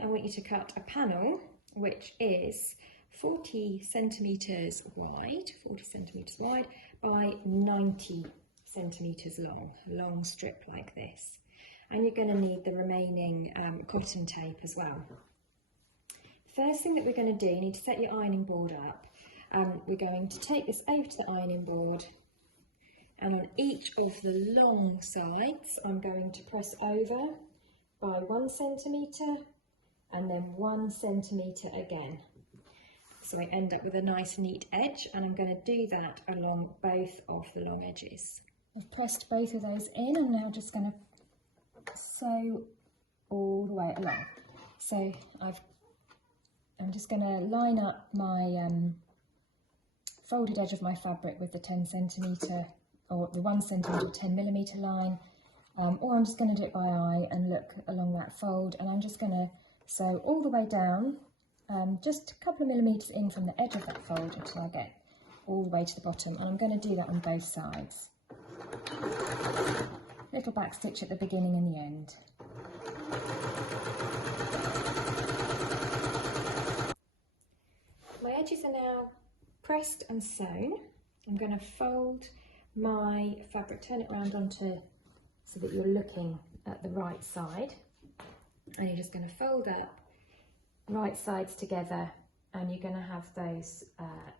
I want you to cut a panel which is 40 centimetres wide by 90 centimetres long, a long strip like this. And you're going to need the remaining cotton tape as well. First thing that we're going to do, you need to set your ironing board up. We're going to take this over to the ironing board, and on each of the long sides I'm going to press over by 1 centimetre and then 1 centimetre again. So I end up with a nice neat edge, and I'm going to do that along both of the long edges. I've pressed both of those in. I'm now just going to sew all the way along. So I'm just going to line up my folded edge of my fabric with the 10 centimetre or the 1 centimetre 10mm line, or I'm just going to do it by eye and look along that fold, and I'm just going to sew all the way down, just a couple of millimetres in from the edge of that fold until I get all the way to the bottom, and I'm going to do that on both sides. Little back stitch at the beginning and the end. My edges are now pressed and sewn. I'm going to fold my fabric, turn it around onto so that you're looking at the right side, and you're just going to fold up right sides together, and you're going to have those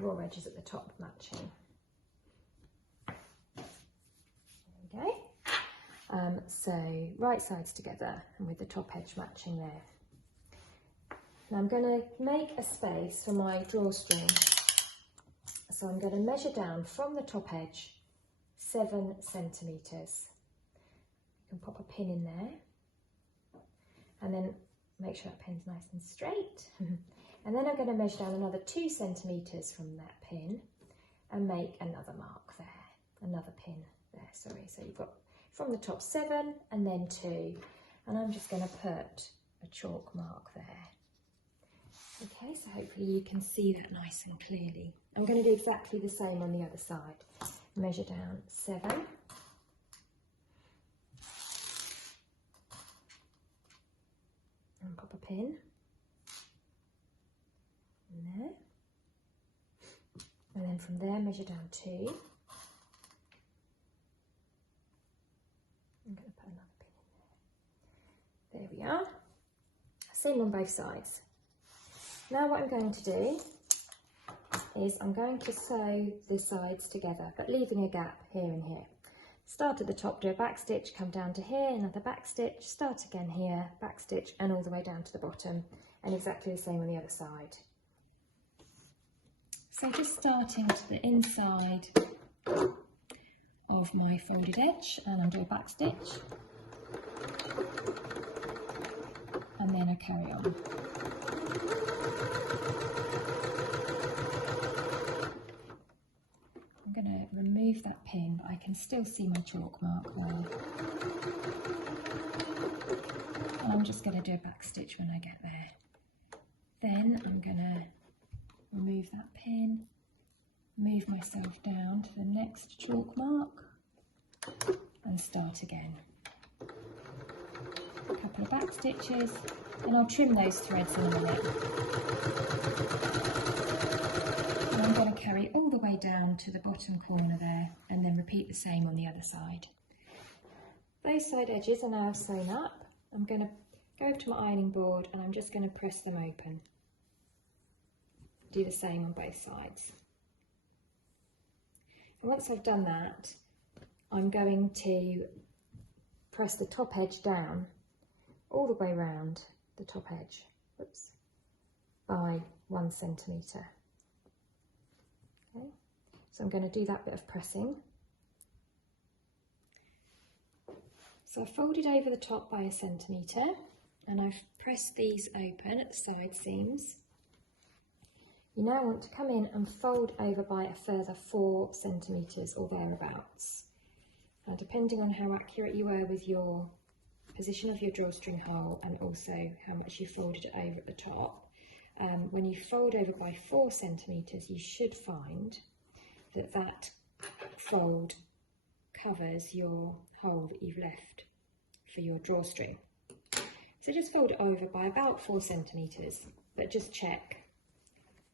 raw edges at the top matching. There we go. So right sides together and with the top edge matching there. Now I'm going to make a space for my drawstring, so I'm going to measure down from the top edge 7 centimetres. You can pop a pin in there, and then make sure that pin's nice and straight. And then I'm going to measure down another 2 centimetres from that pin and make another mark there, another pin there, sorry. So you've got from the top 7 and then 2, and I'm just going to put a chalk mark there. Okay, so hopefully you can see that nice and clearly. I'm going to do exactly the same on the other side. Measure down 7. And pop a pin in there. And then from there measure down 2. I'm going to put another pin in there. There we are. Same on both sides. Now what I'm going to do is I'm going to sew the sides together, but leaving a gap here and here. Start at the top, do a back stitch, come down to here, another back stitch, start again here, back stitch, and all the way down to the bottom, and exactly the same on the other side. So just starting to the inside of my folded edge, and I'll do a back stitch, and then I carry on. I'm going to remove that pin, but I can still see my chalk mark there. And I'm just going to do a back stitch when I get there. Then I'm going to remove that pin, move myself down to the next chalk mark and start again. A couple of back stitches, and I'll trim those threads in a minute. And I'm going to carry all the way down to the bottom corner there, and then repeat the same on the other side. Those side edges are now sewn up. I'm going to go over to my ironing board, and I'm just going to press them open. Do the same on both sides. And once I've done that, I'm going to press the top edge down all the way around the top edge, whoops, by 1 centimetre. Okay, so I'm going to do that bit of pressing. So I've folded over the top by 1 centimetre, and I've pressed these open at the side seams. You now want to come in and fold over by a further 4 centimetres or thereabouts. Now, depending on how accurate you were with your position of your drawstring hole and also how much you folded it over at the top, when you fold over by 4 centimetres, you should find that that fold covers your hole that you've left for your drawstring. So just fold it over by about 4 centimetres, but just check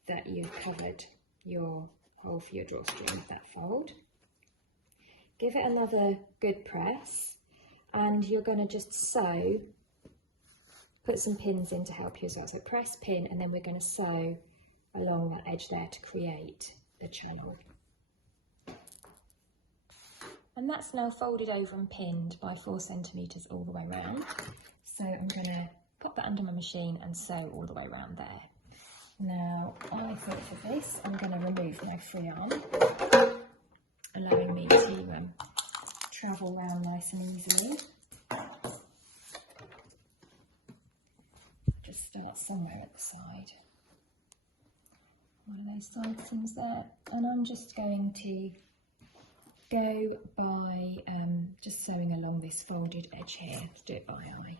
that you've covered your hole for your drawstring with that fold. Give it another good press, and you're going to just sew, put some pins in to help you as well. So press, pin, and then we're going to sew along that edge there to create the channel. And that's now folded over and pinned by 4 centimetres all the way around. So I'm going to pop that under my machine and sew all the way around there. Now, I thought for this, I'm going to remove my free arm, allowing me to travel around nice and easily. Just start somewhere at the side. One of those side seams there, and I'm just going to go by just sewing along this folded edge here. Let's do it by eye.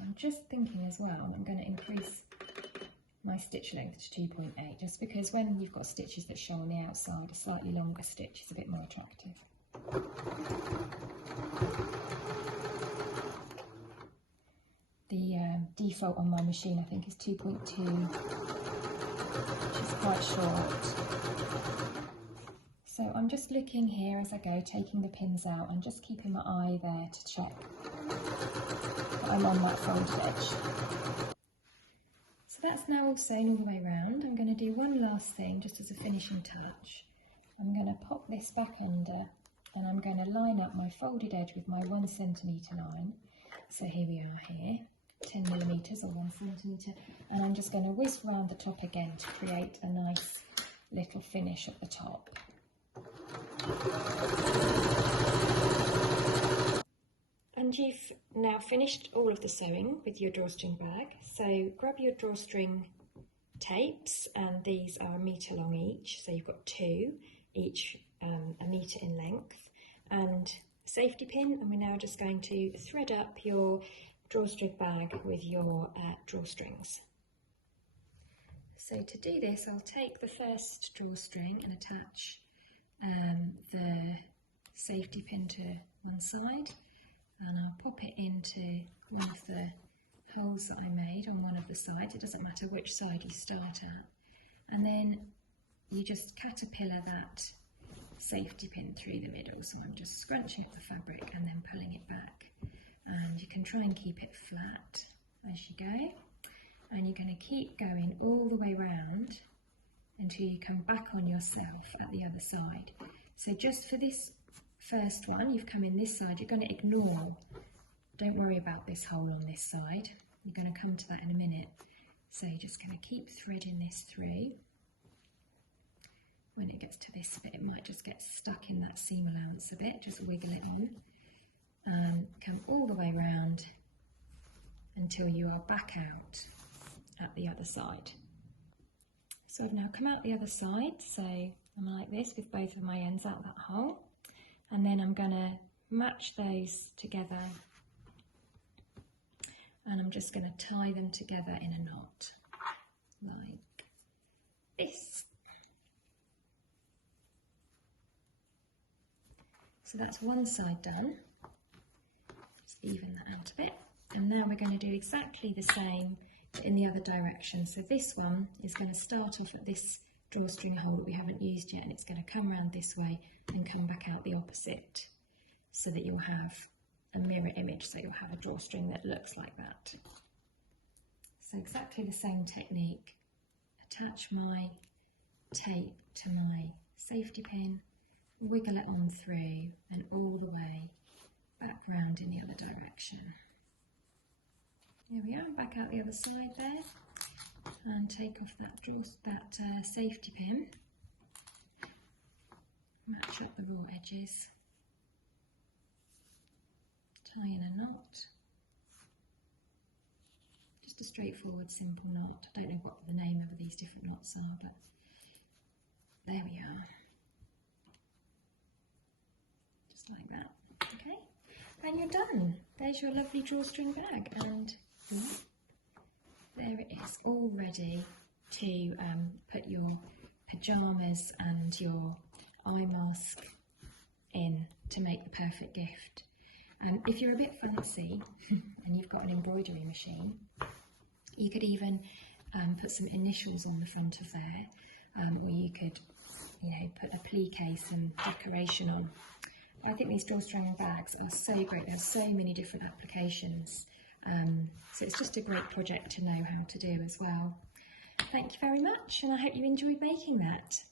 I'm just thinking as well, I'm going to increase my stitch length to 2.8, just because when you've got stitches that show on the outside, a slightly longer stitch is a bit more attractive. The default on my machine, I think, is 2.2, which is quite short. So I'm just looking here as I go, taking the pins out and just keeping my eye there to check that I'm on that folded edge. So that's now all sewn all the way around. I'm going to do one last thing just as a finishing touch. I'm going to pop this back under, and I'm going to line up my folded edge with my 1 centimetre line. So here we are here, 10 millimetres or 1 centimetre, and I'm just going to whisk around the top again to create a nice little finish at the top. And you've now finished all of the sewing with your drawstring bag. So grab your drawstring tapes, and these are 1 metre long each. So you've got 2, each 1 metre in length, and a safety pin. And we're now just going to thread up your drawstring bag with your drawstrings. So to do this, I'll take the first drawstring and attach the safety pin to one side, and I'll pop it into one of the holes that I made on one of the sides. It doesn't matter which side you start at, and then you just caterpillar that safety pin through the middle. So I'm just scrunching up the fabric and then pulling it back, and you can try and keep it flat as you go, and you're going to keep going all the way around until you come back on yourself at the other side. So just for this first one, you've come in this side, you're going to ignore, don't worry about this hole on this side, you're going to come to that in a minute. So you're just going to keep threading this through. When it gets to this bit, it might just get stuck in that seam allowance a bit, just wiggle it on, and come all the way around until you are back out at the other side. So I've now come out the other side, so I'm like this with both of my ends out that hole, and then I'm going to match those together, and I'm just going to tie them together in a knot like this. So that's one side done. Just even that out a bit, and now we're going to do exactly the same in the other direction. So this one is going to start off at this drawstring hole that we haven't used yet, and it's going to come around this way and come back out the opposite, so that you'll have a mirror image, so you'll have a drawstring that looks like that. So exactly the same technique. Attach my tape to my safety pin, wiggle it on through and all the way back round in the other direction. There we are, back out the other side there, and take off that safety pin, match up the raw edges, tie in a knot, just a straightforward simple knot. I don't know what the name of these different knots are, but there we are, just like that. Okay, and you're done. There's your lovely drawstring bag, and there it is, all ready to put your pyjamas and your eye mask in to make the perfect gift. If you're a bit fancy and you've got an embroidery machine, you could even put some initials on the front of there, or you could, put a plie case and decoration on. I think these drawstring bags are so great. There's so many different applications, so it's just a great project to know how to do as well. Thank you very much, and I hope you enjoyed making that.